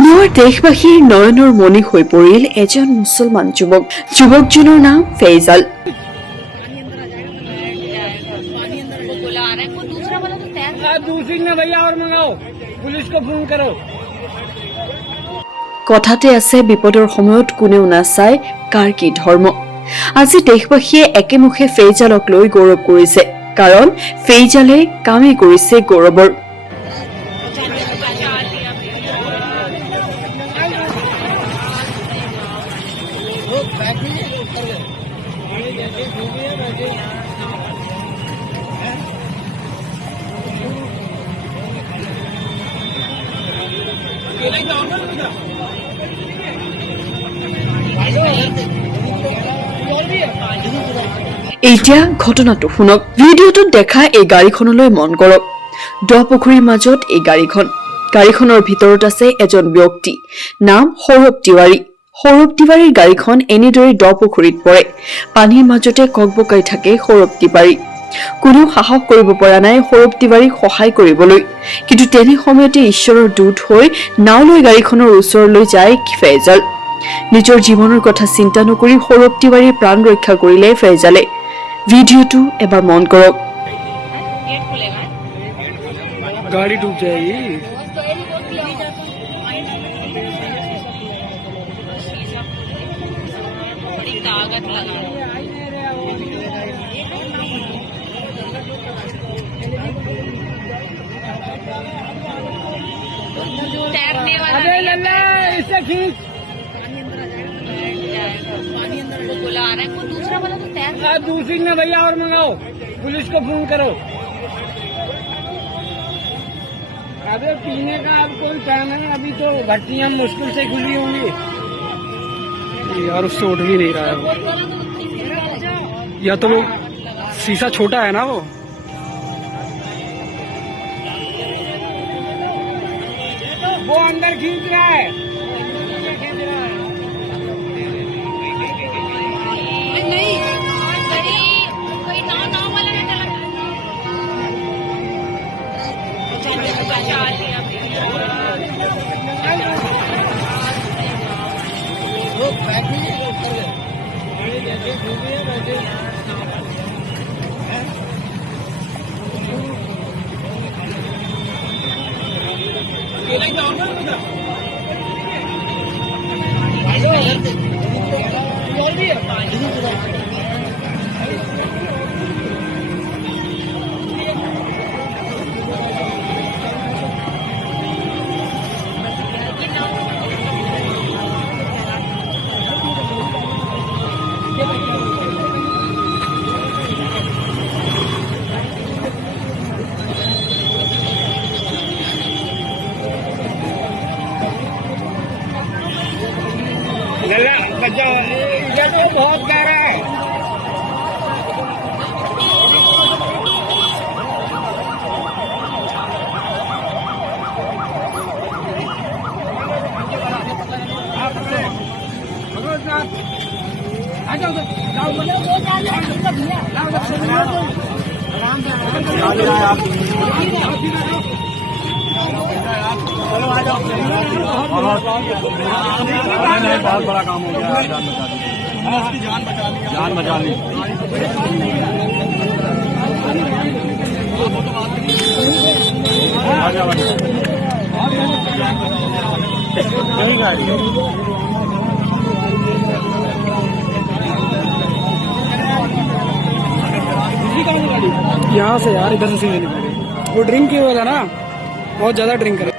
পুনৰ দেশবাসীৰ নয়নৰ মণি হৈ পৰিল এজন মুছলমান যুৱক। যুৱকজনৰ নাম ফেইজাল। কথাতে আছে বিপদৰ সময়ত কোনেও নাচায় কাৰ কি ধৰ্ম। আজি দেশবাসীয়ে একেমুখে ফেইজালক লৈ গৌৰৱ কৰিছে, কাৰণ ফেইজালে কামেই কৰিছে গৌৰৱৰ। এতিয়া ঘটনাটো শুনক। ভিডিঅ'টোত দেখা এই গাড়ীখনলৈ মন কৰক। দ পুখুৰীৰ মাজত এই গাড়ীখনৰ ভিতৰত আছে এজন ব্যক্তি, নাম সৌৰভ তিৱাৰী। সৌৰভ তিৱাৰীৰ গাড়ীখন এনেদৰে দ পুখুৰীত পৰে। পানীৰ মাজতে ককবকাই থাকে সৌৰভ তিৱাৰী। কোনেও সাহস কৰিব পৰা নাই সৌৰভ তিৱাৰীক সহায় কৰিবলৈ। কিন্তু তেনে সময়তে ঈশ্বৰৰ দূত হৈ নাও লৈ গাড়ীখনৰ ওচৰলৈ যায় ফেইজাল। নিজৰ জীৱনৰ কথা চিন্তা নকৰি সৌৰভ তিৱাৰীৰ প্ৰাণ ৰক্ষা কৰিলে ফেইজালে। ভিডিঅ'টো এবাৰ মন কৰক। गाड़ी डूब जाएगी। दूसरी में भैया और मंगाओ, पुलिस को फोन करो। अबे पीने का अब कोई टाइम है, अभी तो भट्टियां मुश्किल से खुली होंगी यार। उससे उठ भी नहीं रहा है या तो वो शीशा छोटा है ना, वो अंदर खींच रहा है। बच्चा इधर तो बहुत गहरा है। बहुत बड़ा काम हो गया, जान बचा ली। यहाँ से यार इधर से नहीं, वो ड्रिंक की वजह ना, बहुत ज्यादा ड्रिंक करे।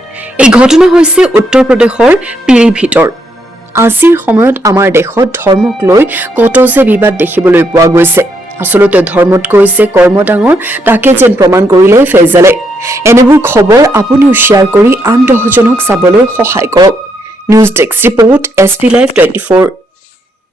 এই ঘটনা হৈছে উত্তৰ প্ৰদেশৰ পিলিভিটৰ। আজিৰ সময়ত আমাৰ দেশত ধৰ্মক লৈ কত যে বিবাদ দেখিবলৈ পোৱা গৈছে। আচলতে ধৰ্মতকৈ যে কৰ্ম ডাঙৰ, তাকে যেন প্ৰমাণ কৰিলে ফেইজালে। এনেবোৰ খবৰ আপুনিও শ্বেয়াৰ কৰি আন 10জনক চাবলৈ সহায় কৰক। News desk report, SP Live 24।